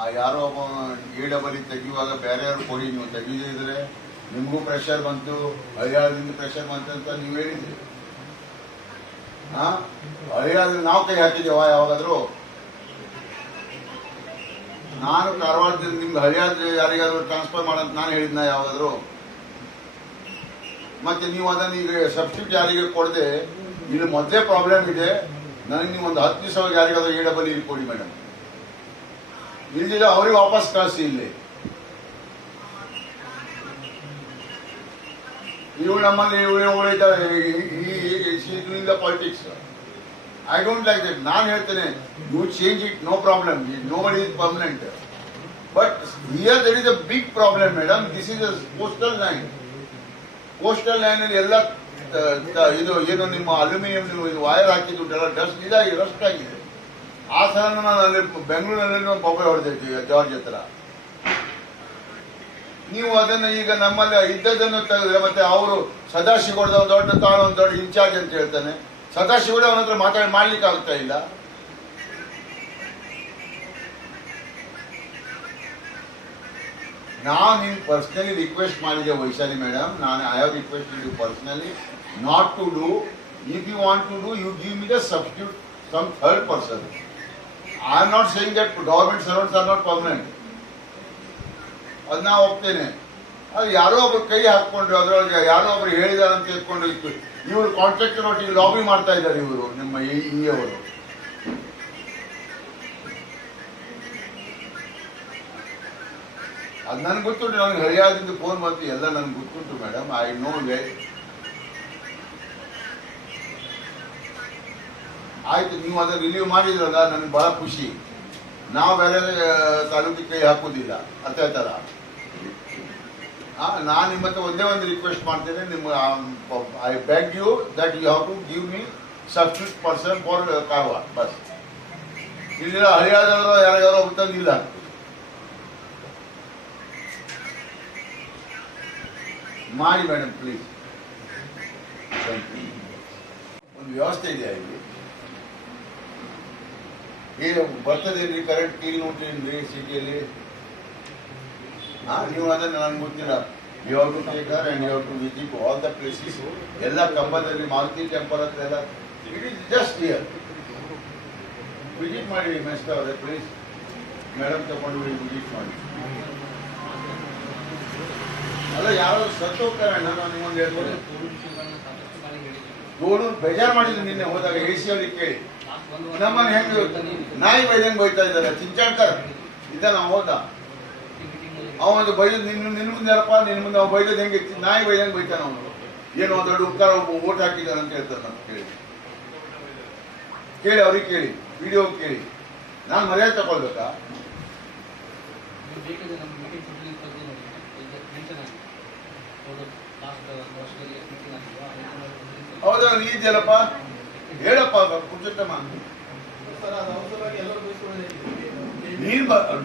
ಆ ಯಾರೋ AEE ತೆಗೆಯುವಾಗ ಬೇರೆ ಯಾರು ಕೊಡಿ, ನೀವು ತೆಗೆದಿದ್ರೆ ನಿಮಗೂ ಪ್ರೆಷರ್ ಬಂತು, ಹರಿಯಾಣದಿಂದ ಪ್ರೆಷರ್ ಬಂತು ಅಂತ ನೀವು ಹೇಳಿದ್ರಿ. ಹರಿಯಾಣದಲ್ಲಿ ನಾವು ಕೈ ಹಾಕಿದ್ದೇವ ಯಾವಾಗಾದ್ರೂ? ನಾನು ಕಾರವಾರದಿಂದ ನಿಮ್ಗೆ ಹರಿಯಾಣ ಯಾರಿಗಾದ್ರೂ ಟ್ರಾನ್ಸ್ಫರ್ ಮಾಡಂತ ನಾನು ಹೇಳಿದ್ನ ಯಾವಾಗಾದ್ರೂ? ಮತ್ತೆ ನೀವು ಅದನ್ನ ಈಗ ಸಬ್ಸ್ಟಿಟ್ಯೂಟ್ ಯಾರಿಗೆ ಕೊಡದೆ, ಇಲ್ಲಿ ಮೊದಲೇ ಪ್ರಾಬ್ಲಮ್ ಇದೆ, ನನಗೆ ನೀವು ಒಂದು 10 ದಿವಸ ಯಾರಿಗಾದ್ರೂ AEE ಕೊಡಿ ಮೇಡಮ್, ಇಲ್ದಿಲ್ಲ ಅವ್ರಿಗೆ ವಾಪಸ್ ಕಳಿಸಿ. ಇಲ್ಲಿ ಇವು ನಮ್ಮಲ್ಲಿ politics. I don't like that. ನಾನು ಹೇಳ್ತೇನೆ, you change it, no problem, nobody is permanent. But here there is a big problem madam. This is a coastal line. Coastal line ಅಲ್ಲಿ ಎಲ್ಲ ಇದು ಏನು ನಿಮ್ಮ ಅಲ್ಯೂಮಿನಿಯಂ ವೈರ್ ಹಾಕಿದ್ದುಂಟೆಲ್ಲ dust ಇದಾಗಿ rust ಆಗಿದೆ. ಆ ಸಲ ನಾನು ಅಲ್ಲಿ ಬೆಂಗಳೂರಿನಲ್ಲಿ ಒಂದು ಬೊಬ್ಬೆ ಹೊಡೆದಿದ್ದೀವಿ ಜಾರ್ಜ್ ಹತ್ರ. ನೀವು ಅದನ್ನ ಈಗ ನಮ್ಮಲ್ಲಿ ಇದ್ದದನ್ನು ತೆಗೆದ್ರೆ ಮತ್ತೆ ಅವರು ಸದಾಶಿವಗೌಡ ದೊಡ್ಡ ತಾನೊಂದು ದೊಡ್ಡ ಇನ್ಚಾರ್ಜ್ ಅಂತ ಹೇಳ್ತಾನೆ. ಸದಾಶಿವಗೌಡ ಅವನ ಹತ್ರ ಮಾಡ್ಲಿಕ್ಕೆ ಆಗ್ತಾ ಇಲ್ಲ. ನಾನು ನಿಮ್ಗೆ ಪರ್ಸನಲಿ ರಿಕ್ವೆಸ್ಟ್ ಮಾಡಿದೆ ವೈಶಾಲಿ ಮೇಡಮ್, ನಾನು I have requested you personally not to do. If you want to do, you give me the substitute some third person. I am not saying that government servants are not permanent. ಅದನ್ನ ಹೋಗ್ತೇನೆ. ಅದು ಯಾರೋ ಒಬ್ರು ಕೈ ಹಾಕೊಂಡು ಅದರೊಳಗೆ ಯಾರೋ ಒಬ್ರು ಹೇಳಿದಾರೆ ಅಂತ ಹೇಳ್ಕೊಂಡು ಇವರು ಕಾಂಟ್ರಾಕ್ಟರ್ ಒಟ್ಟಿಗೆ ಲಾಬಿ ಮಾಡ್ತಾ ಇದ್ದಾರೆ ಇವರು ನಿಮ್ಮ ಅವರು. ಅದು ನನ್ಗೆ ಗೊತ್ತುಂಟು. ನನಗೆ ಹರಿಯಾಣದಿಂದ ಫೋನ್ ಬಂತು, ಎಲ್ಲ ನನ್ಗೆ ಗೊತ್ತುಂಟು ಮೇಡಮ್. I know way. ಆಯ್ತು, ನೀವು ಅದನ್ನ ರಿಲೀವ್ ಮಾಡಿದ್ರಲ್ಲ, ನನಗೆ ಬಹಳ ಖುಷಿ. ನಾವು ಬೇರೆ ತಾಲೂಕಿಗೆ ಕೈ ಹಾಕುವುದಿಲ್ಲ ಅಂತ ತರ. ನಾನು ನಿಮ್ಮ ಹತ್ರ ಒಂದೇ ಒಂದು ರಿಕ್ವೆಸ್ಟ್ ಮಾಡ್ತೇನೆ, ನಿಮ್ಮ I beg you that you have to give me substitute person for Karwar bus. ಇಲ್ಲಿಲ್ಲ ಹರಿಯಾಣದವರು ಯಾರ್ಯಾರೋ ತಂದಿಲ್ಲ. ಮಾಡಿ ಮೇಡಮ್ ಪ್ಲೀಸ್. ಒಂದು ವ್ಯವಸ್ಥೆ ಇದೆ ಇಲ್ಲಿ. ಏನು ಬರ್ತದೇನ್ರಿ ಕರೆಂಟ್ ಕೀಲ್ ನೋಡ್ತೀನ್ರಿ ಸಿಟಿಯಲ್ಲಿ? ನೀವು ಅದನ್ನು ನನ್ಗೆ ಗೊತ್ತಿಲ್ಲ. You have to take her and you have to visit all the places. ಎಲ್ಲ ಕಂಬದಲ್ಲಿ ಮಾರುತಿ ಟೆಂಪಲ್ ಹತ್ರ ಎಲ್ಲ it is just here. Visit ಮಾಡಿ ಮೆಸ್ಟರ್ ಅವರೇ ಪ್ಲೀಸ್. ಮೇಡಮ್ ತಗೊಂಡು ವಿಸಿಟ್ ಮಾಡಿ. ಅಲ್ಲ ಯಾರೋ ಸತ್ತು ಹೋಗ್ತಾರೆ ಅಣ್ಣ. ನಾನು ನಿಮ್ಮೊಂದು ಹೇಳ್ಬೋದು, ನೋಡು ಬೇಜಾರು ಮಾಡಿದ್ರು ನಿನ್ನೆ ಹೋದಾಗ AC ಅವ್ರಿಗೆ ಕೇಳಿ. ನಮ್ಮನ್ನು ಹೆಂಗೆ ನಾಯಿ ಬೈದಂಗೆ ಬೈತಾ ಇದ್ದಾರೆ. ಚಿಂಚಾಡ್ತಾರೆ ಇದ್ದ ನಾವು ಹೋದ ಅವನು ಬೈದ್ ನಿನ್ನ ಮುಂದೆ ಯಾರಪ್ಪ, ನಿನ್ನ ಮುಂದೆ ಅವ್ನು ಬೈದದ್ದು ಹೆಂಗೆ ನಾಯಿ ಬೈದಂಗೆ ಬೈತಾನ ಅವನು. ಏನೋ ದೊಡ್ಡ ಉಪಕಾರ ಓಟ್ ಹಾಕಿದ್ದಾನೆ ಅಂತ ಹೇಳ್ತಾರೆ. ನಾನು ಕೇಳಿ ಅವ್ರಿಗೆ ಕೇಳಿ, ವಿಡಿಯೋ ಕೇಳಿ. ನಾನು ಮರ್ಯಾದೆ ತಗೊಳ್ಬೇಕಾ? ಹೌದಾ, ಇದೆಯಲ್ಲಪ್ಪ ಹೇಳಪ್ಪ ಪುರುಷೋತ್ತಮ.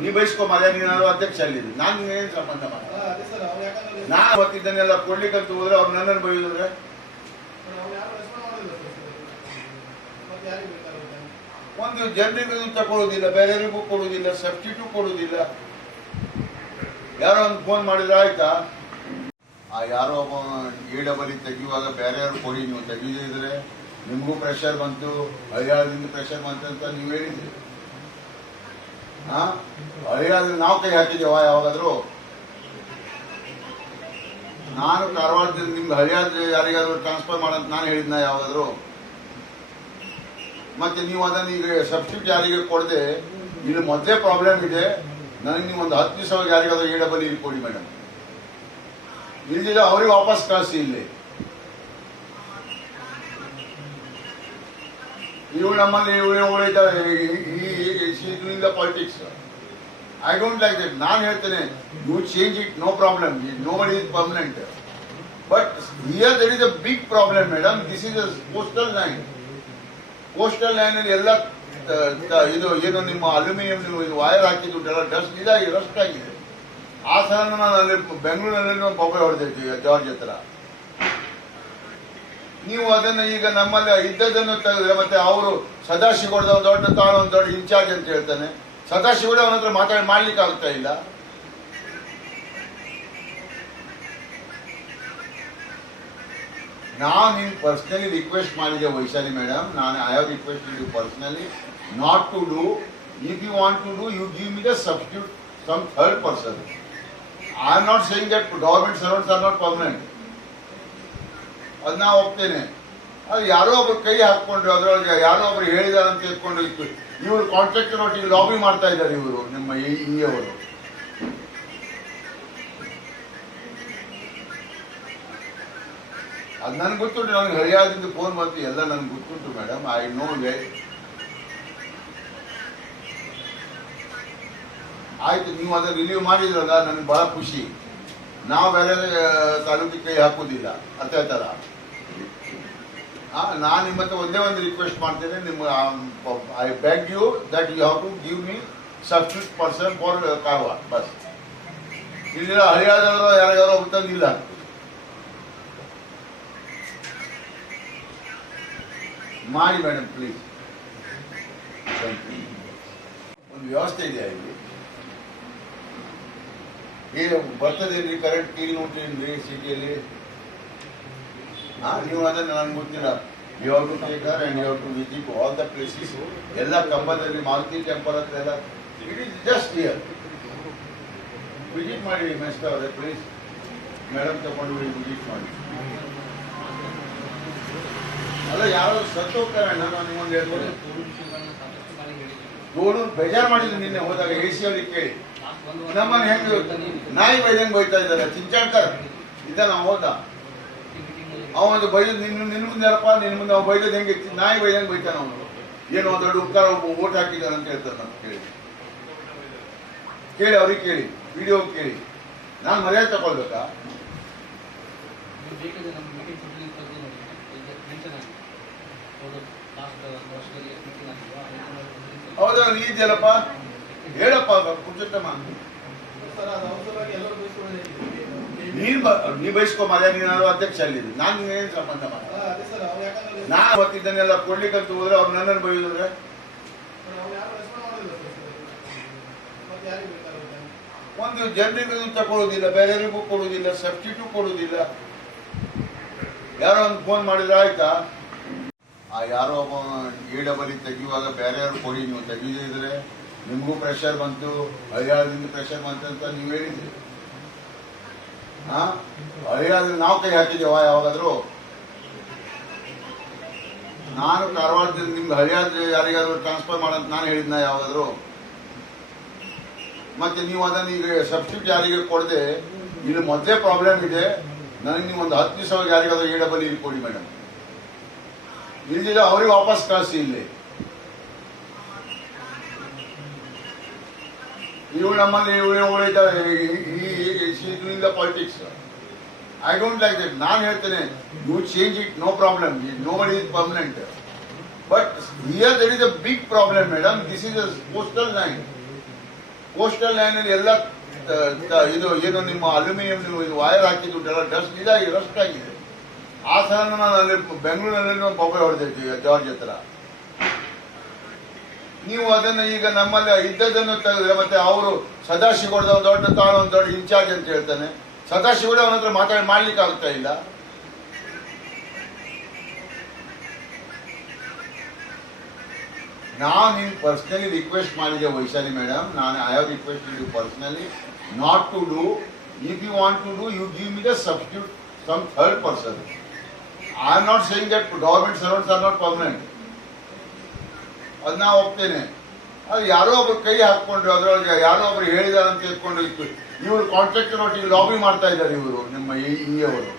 ನೀ ಬಯಸ್ಕೊ ಮರ್ಯಾದೆ. ನೀನಾದ್ರು ಅಧ್ಯಕ್ಷ ಅಲ್ಲಿದ್ದು, ನಾನು ಏನ್ ಸಂಬಂಧ ಮಾಡ? ನಾನು ಗೊತ್ತಿದ್ದನ್ನೆಲ್ಲ ಕೊಡ್ಲಿಕ್ಕಂತ ಹೋದ್ರೆ ಅವ್ರು ನನ್ನನ್ನು ಬೈದ್ರೆ ಒಂದು ಜನರಿಗೂ ತಗೊಳ್ಳೋದಿಲ್ಲ, ಬೇರೆಯವರಿಗೂ ಕೊಡುವುದಿಲ್ಲ, ಸಬ್ಸ್ಟಿಟ್ಯೂಟ್ ಕೊಡುವುದಿಲ್ಲ. ಯಾರೋ ಒಂದು ಫೋನ್ ಮಾಡಿದ್ರೆ ಆಯ್ತಾ? ಆ ಯಾರೋ AEE ತೆಗೆಯುವಾಗ ಬೇರೆ ಯಾರು ಕೊಡಿ, ನೀವು ತೆಗೆದಿದ್ರೆ ನಿಮಗೂ ಪ್ರೆಷರ್ ಬಂತು, ಹರಿಯಾಣದಿಂದ ಪ್ರೆಷರ್ ಬಂತು ಅಂತ ನೀವು ಹೇಳಿದ್ರಿ. ಹರಿಯಾಣದಲ್ಲಿ ನಾವು ಕೈ ಹಾಕಿದ್ದೇವ ಯಾವಾಗಾದ್ರೂ? ನಾನು ಕಾರವಾರದಿಂದ ನಿಮ್ಗೆ ಹರಿಯಾಣ ಯಾರಿಗಾದ್ರೂ ಟ್ರಾನ್ಸ್ಫರ್ ಮಾಡಂತ ನಾನು ಹೇಳಿದ್ನ ಯಾವಾಗಾದ್ರೂ? ಮತ್ತೆ ನೀವು ಅದನ್ನ ಈಗ ಸಬ್ಸ್ಟಿಟ್ಯೂಟ್ ಯಾರಿಗೆ ಕೊಡದೆ, ಇಲ್ಲಿ ಮೊದಲೇ ಪ್ರಾಬ್ಲಮ್ ಇದೆ, ನನಗೆ ನೀವು ಒಂದು 10 ದಿವಸ ಯಾರಿಗಾದ್ರೂ AEE ಕೊಡಿ ಮೇಡಮ್, ಇಲ್ದಿಲ್ಲ ಅವ್ರಿಗೆ ವಾಪಸ್ ಕಳಿಸಿ. ಇಲ್ಲಿ ಇವು ನಮ್ಮಲ್ಲಿ politics. I don't like that. ನಾನು ಹೇಳ್ತೇನೆ, you change it, no problem, nobody is permanent. But here there is a big problem madam. This is a coastal line. Coastal line ಅಲ್ಲಿ ಎಲ್ಲ ಇದು ಏನು ನಿಮ್ಮ ಅಲ್ಯೂಮಿನಿಯಂ ವೈರ್ ಹಾಕಿದ್ದುಂಟೆಲ್ಲ dust ಇದಾಗಿ rust ಆಗಿದೆ. ಆ ಸಲ ನಾನು ಅಲ್ಲಿ ಬೆಂಗಳೂರಿನಲ್ಲಿ ಒಂದು ಬೊಬ್ಬೆ ಹೊಡೆದಿದ್ದೀವಿ ಜಾರ್ಜ್ ಹತ್ರ. ನೀವು ಅದನ್ನ ಈಗ ನಮ್ಮಲ್ಲಿ ಇದ್ದದನ್ನು ತೆಗೆದ್ರೆ ಮತ್ತೆ ಅವರು ಸದಾಶಿವಗೌಡ ದೊಡ್ಡ ತಾನೊಂದು ದೊಡ್ಡ ಇನ್ಚಾರ್ಜ್ ಅಂತ ಹೇಳ್ತಾನೆ. ಸದಾಶಿವರೇ ಅವನ ಹತ್ರ ಮಾಡ್ಲಿಕ್ಕೆ ಆಗ್ತಾ ಇಲ್ಲ. ನಾನು ನಿಮ್ಗೆ ಪರ್ಸನಲಿ ರಿಕ್ವೆಸ್ಟ್ ಮಾಡಿದೆ ವೈಶಾಲಿ ಮೇಡಮ್, ನಾನು I have requested you personally not to do. If you want to do, you give me the substitute some third person. I am not saying that government servants are not permanent. ಅದನ್ನ ಒಪ್ತೇನೆ. ಅದು ಯಾರೋ ಒಬ್ರು ಕೈ ಹಾಕೊಂಡು ಅದರೊಳಗೆ ಯಾರೋ ಒಬ್ರು ಹೇಳಿದಾರೆ ಅಂತ ತಿಳ್ಕೊಂಡು ಇವರು ಕಾಂಟ್ರಾಕ್ಟರ್ ಒಟ್ಟಿಗೆ ಲಾಬಿ ಮಾಡ್ತಾ ಇದ್ದಾರೆ ಇವರು ನಿಮ್ಮ ಅವರು. ಅದು ನನ್ಗೆ ಗೊತ್ತುಂಟು, ನನಗೆ ಹರಿಯಾದಿಂದ ಫೋನ್ ಬಂತು, ಎಲ್ಲ ನನ್ಗೆ ಗೊತ್ತುಂಟು ಮೇಡಮ್. I know way. ಆಯ್ತು, ನೀವು ಅದನ್ನ ರಿಲೀವ್ ಮಾಡಿದ್ರಲ್ಲ, ನನಗೆ ಬಹಳ ಖುಷಿ. ನಾವು ಬೇರೆ ತಾಲೂಕಿಗೆ ಕೈ ಹಾಕುವುದಿಲ್ಲ ಅದೇ ತರ. ನಾನು ನಿಮ್ಮ ಹತ್ರ ಒಂದೇ ಒಂದು ರಿಕ್ವೆಸ್ಟ್ ಮಾಡ್ತೇನೆ, ನಿಮ್ಮ I beg you that you have to give me substitute person for Karwar. Bus ಇಲ್ಲ ಹರಿಯಾಣದವರು ಯಾರ್ಯಾರೋ ತಂದಿಲ್ಲ. ಮಾಡಿ ಮೇಡಮ್ ಪ್ಲೀಸ್. ಒಂದು ವ್ಯವಸ್ಥೆ ಇದೆ ಇಲ್ಲಿ. ಏನು ಬರ್ತದೇನ್ರಿ ಕರೆಂಟ್ ಕೀಲ್ ನೋಡ್ತೀನ್ರಿ ಸಿಟಿಯಲ್ಲಿ? ನೀವು ಅದನ್ನು ನನಗೆ ಗೊತ್ತಿಲ್ಲ. You have to take her and you have to visit all the places. ಎಲ್ಲ ಕಂಬದಲ್ಲಿ ಮಾರುತಿ ಟೆಂಪಲ್ ಹತ್ರ ಎಲ್ಲ it is just here. Visit ಮಾಡಿ ಮೆಸ್ಟರ್ ಅವರೇ ಪ್ಲೀಸ್. ಮೇಡಮ್ ತಗೊಂಡು ವಿಸಿಟ್ ಮಾಡಿ. ಅಲ್ಲ ಯಾರೋ ಸತ್ತು ಹೋಗ್ತಾರೆ. ನಾನು ನಿಮ್ಮೊಂದು ಹೇಳ್ಬೋದು, ನೋಡು ಬೇಜಾರು ಮಾಡಿದ್ರು ನಿನ್ನೆ ಹೋದಾಗ ಎ ಸಿ ಅವ್ರಿಗೆ ಕೇಳಿ. ನಮ್ಮನ್ನು ಹೆಂಗೆ ನಾಯಿ ಬೈದಂಗೆ ಬೈತಾ ಇದ್ದಾರೆ. ಚಿಂಚಾಡ್ತಾರೆ ಇದ್ದ ನಾವು ಹೋದ ಅವನು ಬೈದ್ ನಿನ್ನ ಮುಂದೆ ಯಾರಪ್ಪ, ನಿನ್ನ ಮುಂದೆ ಅವ್ನು ಬೈದದ್ದು ಹೆಂಗೆ ನಾಯಿ ಬೈದಂಗೆ ಬೈತಾನ ಅವನು. ಏನೋ ದೊಡ್ಡ ಉಪಕಾರ ಓಟ್ ಹಾಕಿದ್ದಾನೆ ಅಂತ ಹೇಳ್ತಾರೆ. ನಾನು ಕೇಳಿ ಅವ್ರಿಗೆ ಕೇಳಿ, ವಿಡಿಯೋ ಕೇಳಿ. ನಾನು ಮರ್ಯಾದೆ ತಗೊಳ್ಬೇಕಾ? ಹೌದಾ, ನೀ ಇದೆಯಲ್ಲಪ್ಪ ಹೇಳಪ್ಪ ಪುರುಷೋತ್ತಮ. ನೀ ಬಯಸ್ಕೊ ಮರ್ಯಾದೆ. ನೀನಾದ್ರು ಅಧ್ಯಕ್ಷ ಅಲ್ಲಿದ್ದು, ನಾನು ಏನ್ ಸಂಬಂಧ ಮಾಡ? ನಾನು ಗೊತ್ತಿದ್ದನ್ನೆಲ್ಲ ಕೊಡ್ಲಿಕ್ಕಂತ ಹೋದ್ರೆ ಅವ್ರು ನನ್ನನ್ನು ಬೈದ್ರೆ ಒಂದು ಜನರಿಗೂ ತಗೊಳ್ಳೋದಿಲ್ಲ, ಬೇರೆಯವರಿಗೂ ಕೊಡುವುದಿಲ್ಲ, ಸಬ್ಸ್ಟಿಟ್ಯೂಟ್ ಕೊಡುವುದಿಲ್ಲ. ಯಾರೋ ಒಂದು ಫೋನ್ ಮಾಡಿದ್ರೆ ಆಯ್ತಾ? ಯಾರೋ ಒಬ್ಬ AEE ತೆಗೆಯುವಾಗ ಬೇರೆಯವ್ರು ಕೊಡಿ, ನೀವು ತೆಗೆದಿದ್ರೆ ನಿಮಗೂ ಪ್ರೆಷರ್ ಬಂತು, ಹರಿಯಾಣದಿಂದ ಪ್ರೆಷರ್ ಬಂತು ಅಂತ ನೀವು ಹೇಳಿದ್ರಿ. ಹರಿಯಾಣದಲ್ಲಿ ನಾವು ಕೈ ಹಾಕಿದ್ದೇವ ಯಾವಾಗಾದ್ರೂ? ನಾನು ಕಾರವಾರದಿಂದ ನಿಮ್ಗೆ ಹರಿಯಾಣ ಯಾರಿಗಾದ್ರೂ ಟ್ರಾನ್ಸ್ಫರ್ ಮಾಡಂತ ನಾನು ಹೇಳಿದ್ನ ಯಾವಾಗಾದ್ರೂ? ಮತ್ತೆ ನೀವು ಅದನ್ನ ಈಗ ಸಬ್ಸ್ಟಿಟ್ಯೂಟ್ ಯಾರಿಗೆ ಕೊಡದೆ, ಇಲ್ಲಿ ಮೊದಲೇ ಪ್ರಾಬ್ಲಮ್ ಇದೆ. ನನಗೆ ನೀವು ಒಂದು 10 ದಿವಸ ಯಾರಿಗಾದ್ರೂ AEE ಕೊಡಿ ಮೇಡಮ್. ಇಲ್ದಿಲ್ಲ ಅವ್ರಿಗೆ ವಾಪಸ್ ಕಳಿಸಿ. ಇಲ್ಲಿ ಇವು ನಮ್ಮಲ್ಲಿ politics. I don't like that. ನಾನು ಹೇಳ್ತೇನೆ, you change it, no problem, nobody is permanent. But here there is a big problem madam. This is a coastal line. Coastal line ಅಲ್ಲಿ ಎಲ್ಲ ಇದು ಏನು ನಿಮ್ಮ ಅಲ್ಯೂಮಿನಿಯಂ ನೀವು ವೈರ್ ಹಾಕಿದ್ದುಂಟೆಲ್ಲ dust ಇದಾಗಿ ರಸ್ಟ್ ಆಗಿದೆ. ಆ ಥರ ನಾನು ಅಲ್ಲಿ ಬೆಂಗಳೂರಿನಲ್ಲಿ ಬೊಬ್ಬೆ ಹೊಡೆದಿರ್ತೀವಿ ಜಾರ್ಜ್ ಹತ್ರ. ನೀವು ಅದನ್ನ ಈಗ ನಮ್ಮಲ್ಲಿ ಇದ್ದದನ್ನು ತೆಗೆದ್ರೆ ಮತ್ತೆ ಅವರು ಸದಾಶಿವಗೌಡ ದೊಡ್ಡ ತಾನು ದೊಡ್ಡ ಇನ್ಚಾರ್ಜ್ ಅಂತ ಹೇಳ್ತಾನೆ. ಸದಾಶಿವಗೌಡ ಅವನ ಹತ್ರ ಮಾಡ್ಲಿಕ್ಕೆ ಆಗ್ತಾ ಇಲ್ಲ. ನಾನು ನಿಮ್ಗೆ ಪರ್ಸನಲಿ ರಿಕ್ವೆಸ್ಟ್ ಮಾಡಿದೆ ವೈಶಾಲಿ ಮೇಡಮ್, ನಾನು I have requested you personally not to do. If you want to do, you give me the substitute some third person. I am not saying that government servants are not permanent. ಅದನ್ನ ಒಪ್ತೇನೆ. ಅದು ಯಾರೋ ಒಬ್ರು ಕೈ ಹಾಕೊಂಡು ಅದರೊಳಗೆ ಯಾರೋ ಒಬ್ರು ಹೇಳಿದಾರೆ ಅಂತ ತಿಳ್ಕೊಂಡು ಇವರು ಕಾಂಟ್ರಾಕ್ಟರ್ ಒಟ್ಟಿಗೆ ಲಾಬಿ ಮಾಡ್ತಾ ಇದ್ದಾರೆ ಇವರು ನಿಮ್ಮ ಅವರು.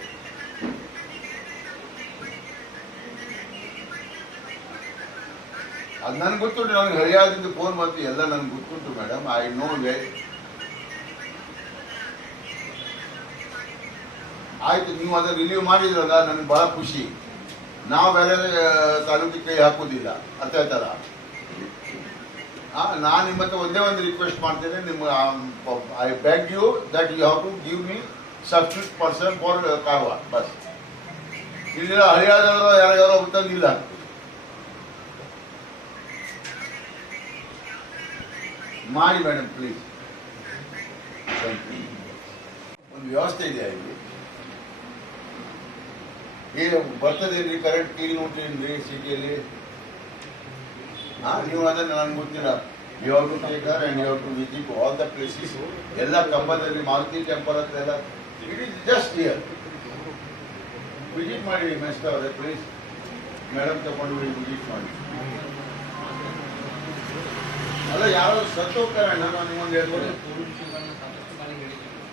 ಅದು ನನ್ಗೆ ಗೊತ್ತುಂಟು, ನನಗೆ ಹರಿಯಾಣದಿಂದ ಫೋನ್ ಬಂತು, ಎಲ್ಲ ನನ್ಗೆ ಗೊತ್ತುಂಟು ಮೇಡಮ್. I know way. ಆಯ್ತು, ನೀವು ಅದನ್ನ ರಿಲೀವ್ ಮಾಡಿದ್ರಲ್ಲ, ನನಗೆ ಬಹಳ ಖುಷಿ. ನಾವು ಬೇರೆ ತಾಲೂಕಿಗೆ ಕೈ ಹಾಕುವುದಿಲ್ಲ ಅದೇ ತರ. ನಾನು ನಿಮ್ಮ ಹತ್ರ ಒಂದೇ ಒಂದು ರಿಕ್ವೆಸ್ಟ್ ಮಾಡ್ತೇನೆ, ನಿಮ್ಮ I beg you that you have to give me substitute person for Karwar. Bus ಇಲ್ಲ ಹರಿಯಾಣದವರು ಯಾರ್ಯಾರೋ ತಂದಿಲ್ಲ. ಮಾಡಿ ಮೇಡಮ್ ಪ್ಲೀಸ್. ಒಂದು ವ್ಯವಸ್ಥೆ ಇದೆ ಇಲ್ಲಿ. ಏನು ಬರ್ತದೇನ್ರಿ ಕರೆಂಟ್ ಕೀಲ್ ನೋಡ್ರಿ ಸಿಟಿಯಲ್ಲಿ? ನೀವು ಅದನ್ನು ನನಗೆ ಗೊತ್ತಿಲ್ಲ. You have to take her and you have to visit all the places. ಎಲ್ಲ ಕಂಬದಲ್ಲಿ ಮಾರುತಿ ಟೆಂಪಲ್ ಹತ್ರ ಎಲ್ಲ it is just here. Visit ಮಾಡಿ ಮೆಸ್ಟ್ ಅವರೇ ಪ್ಲೀಸ್. ಮೇಡಮ್ ತಗೊಂಡು ವಿಸಿಟ್ ಮಾಡಿ. ಅಲ್ಲ ಯಾರೋ ಸತ್ತು ಹೋಗ್ತಾರೆ ನಾನು ನಿಮ್ಮೊಂದು ಹೇಳ್ಬೋದು.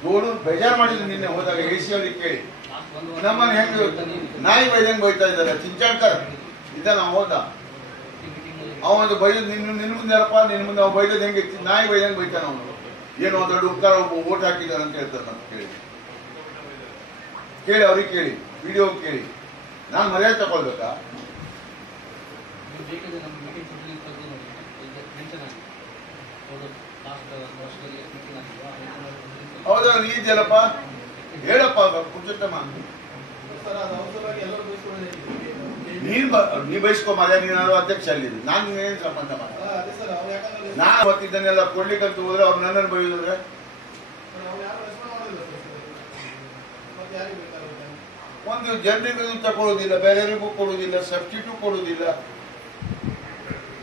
ನೋಡು ಬೇಜಾರು ಮಾಡಿದ್ರು ನಿನ್ನೆ ಹೋದಾಗ ಎ ಸಿ ಅವ್ರಿಗೆ ಕೇಳಿ ನಮ್ಮನ್ನು ಹೆಂಗೆ ನಾಯಿ ಬೈದಂಗೆ ಬೈತಾ ಇದ್ದಾರೆ. ಚಿಂಚಾಡ್ಕರ್ ಇದ್ದ ನಾವು ಹೋದ ಅವನು ಬೈದ್ ನಿನ್ನ ಮುಂದೆ ಅಲ್ಲಪ್ಪ, ನಿನ್ನ ಮುಂದೆ ಅವ್ನು ಬೈದದ್ದು ಹೆಂಗೆ ನಾಯಿ ಬೈದಂಗೆ ಬೈತಾನ ಅವನು. ಏನೋ ದೊಡ್ಡ ಉಪಕಾರ ಓಟ್ ಹಾಕಿದ್ದಾರೆ ಅಂತ ಹೇಳ್ತಾರೆ. ನಾನು ಕೇಳಿ ಅವ್ರಿಗೆ ಕೇಳಿ, ವಿಡಿಯೋ ಕೇಳಿ. ನಾನು ಮರ್ಯಾದೆ ತಗೊಳ್ಬೇಕಾ? ಹೌದಾ ಇದೆಯಲ್ಲಪ್ಪ ಹೇಳಪ್ಪ ಪುರುಷೋತ್ತಮ. ನೀ ಬಯಸ್ಕೊ ಮರ್ಯಾದೆ. ನೀನಾದ್ರು ಅಧ್ಯಕ್ಷ ಅಲ್ಲಿದ್ದು ನಾನು ಏನ್ ಸಂಬಂಧ ಮಾಡ? ನಾನು ಮತ್ತಿದ್ದನ್ನೆಲ್ಲ ಕೊಡ್ಲಿಕ್ಕಂತ ಹೋದ್ರೆ ಅವ್ರು ನನ್ನನ್ನು ಬೈಯೋದ್ರೆ ಒಂದು ಜನರಿಗೂ ತಗೊಳ್ಳೋದಿಲ್ಲ, ಬೇರೆಯವರಿಗೂ ಕೊಡುವುದಿಲ್ಲ, ಸಬ್ಸ್ಟಿಟ್ಯೂಟ್ ಕೊಡುವುದಿಲ್ಲ.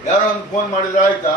ಯಾರೋ ಒಂದು ಫೋನ್ ಮಾಡಿದ್ರೆ ಆಯ್ತಾ